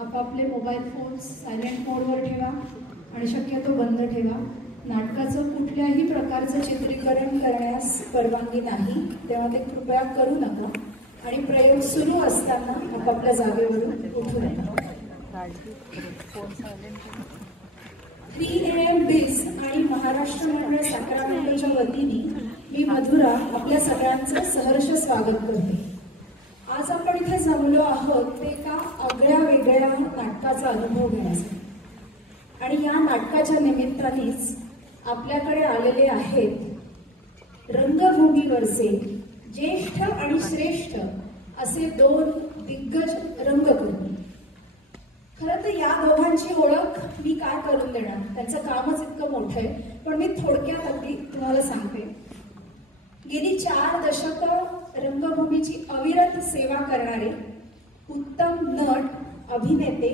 आपापले mobile phones silent मोडवर ठेवा आणि शक्यतो बंद ठेवा. नाटकाचं कुठल्याही प्रकारचं चित्रीकरण करण्यास परवानगी नाही, तेव्हा ते कृपया करू नका. आणि प्रयोग सुरू असताना आपापल्या जागेवरून उठू नका. 3 AM बिस आणि महाराष्ट्र मंडळ साक्रामेंटोच्या वतीने मी मधुरा आपल्या सगळ्यांचं सहर्ष स्वागत करते. आज आपण इथे जमलो आहोत ते एका आगळ्या वेगळ्या नाटकाचा अनुभव घेण्यासाठी. आणि या नाटकाच्या निमित्तानेच आपल्याकडे आलेले आहेत रंगभूमीवरचे ज्येष्ठ आणि श्रेष्ठ असे 2 दिग्गज रंगकर्मी. खरं तर या दोघांची ओळख मी काय करून देणार, त्यांचं कामच इतकं मोठं आहे. पण मी थोडक्यात अगदी तुम्हाला सांगते. गेली 4 दशकं रंगभूमीची अविरत सेवा करणारे उत्तम नट, अभिनेते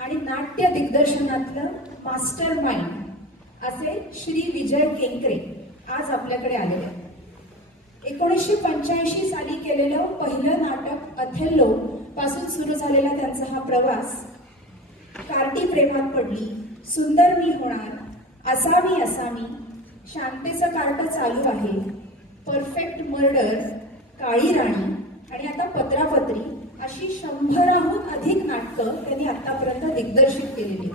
आणि नाट्य दिग्दर्शनातलं मास्टर माइंड असे श्री विजय केंकरे आज आपल्याकडे आलेले आहेत. 1985 साली केलेलं पहिलं नाटक अथेल्लो पासून सुरू झालेला त्यांचा हा प्रवास, कार्टी प्रेमात पडली, सुंदर मी होणार, असामी असामी, शांतेचं कार्ट चालू आहे, परफेक्ट मर्डर, काळी राणी आणि आता पत्रापत्री अशी 100हून अधिक नाटकं त्यांनी आतापर्यंत दिग्दर्शित केलेली.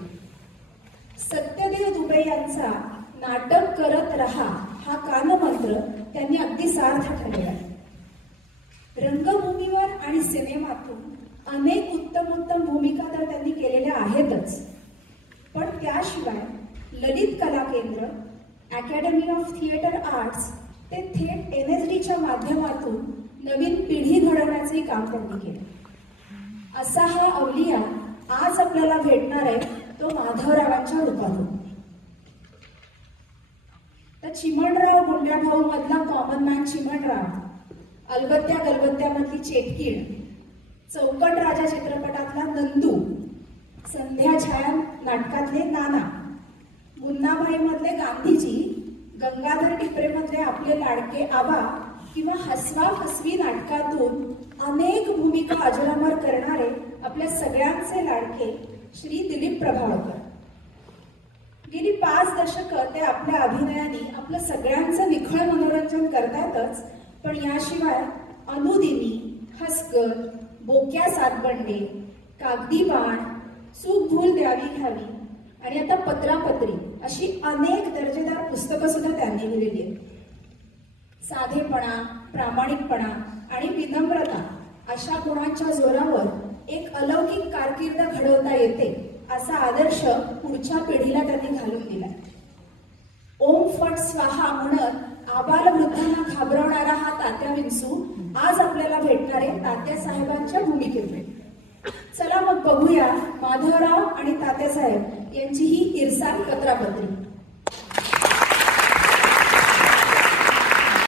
सत्यदेव दुबे यांचा नाटक करत रहा हा कानमंत्र त्यांनी अगदी सार्थ ठरलेला आहे. रंगभूमीवर आणि सिनेमातून अनेक उत्तम भूमिका तर त्यांनी केलेल्या आहेतच, पण त्याशिवाय ललित कला केंद्र, अकॅडमी ऑफ थिएटर आर्ट्स ते थेट NSDच्या माध्यमातून नवीन पिढी घडवण्याचे काम त्यांनी केले. असा हा अवलिया आज आपल्याला भेटणार आहे तो माधवरावांच्या रूपातून. तर चिमणराव गुंड्याभाऊ मधला कॉमन मॅन चिमणराव, अलबत्त्या गलबत्त्यामधली चेटकीण, चौकट राजा चित्रपटातला नंदू, संध्या छाया नाटकातले नाना, मुन्नाभाई मधले गांधीजी, गंगाधर टिपरे मधले आपले लाडके आबा किंवा हसवा फसवी नाटकातून अनेक भूमिका अजरामर करणारे आपल्या सगळ्यांचे लाडके श्री दिलीप प्रभावळकर. गेली 5 दशकं ते आपल्या अभिनयाने आपलं सगळ्यांचं निखळ मनोरंजन करतातच, पण याशिवाय अनुदिनी, हसकर, बोक्या सातबंडे, कागदी बाण, चूक भूल द्यावी घ्यावी आणि आता पत्रापत्री अशी अनेक दर्जेदार पुस्तकं सुद्धा त्यांनी लिहिलेली आहेत. साधेपणा, प्रामाणिकपणा आणि विनम्रता अशा गुणांच्या जोरावर एक अलौकिक कारकीर्द घडवता येते असा आदर्श पुढच्या पिढीला त्यांनी घालून दिलाय. ओम फट स्वाहा म्हणत आबालवृद्धांना घाबरवणारा हा तात्या विंचू आज आपल्याला भेटणारे तात्यासाहेबांच्या भूमिकेत. चला मग बघूया माधवराव आणि तात्यासाहेब यांची ही इरसाल पत्रापत्री.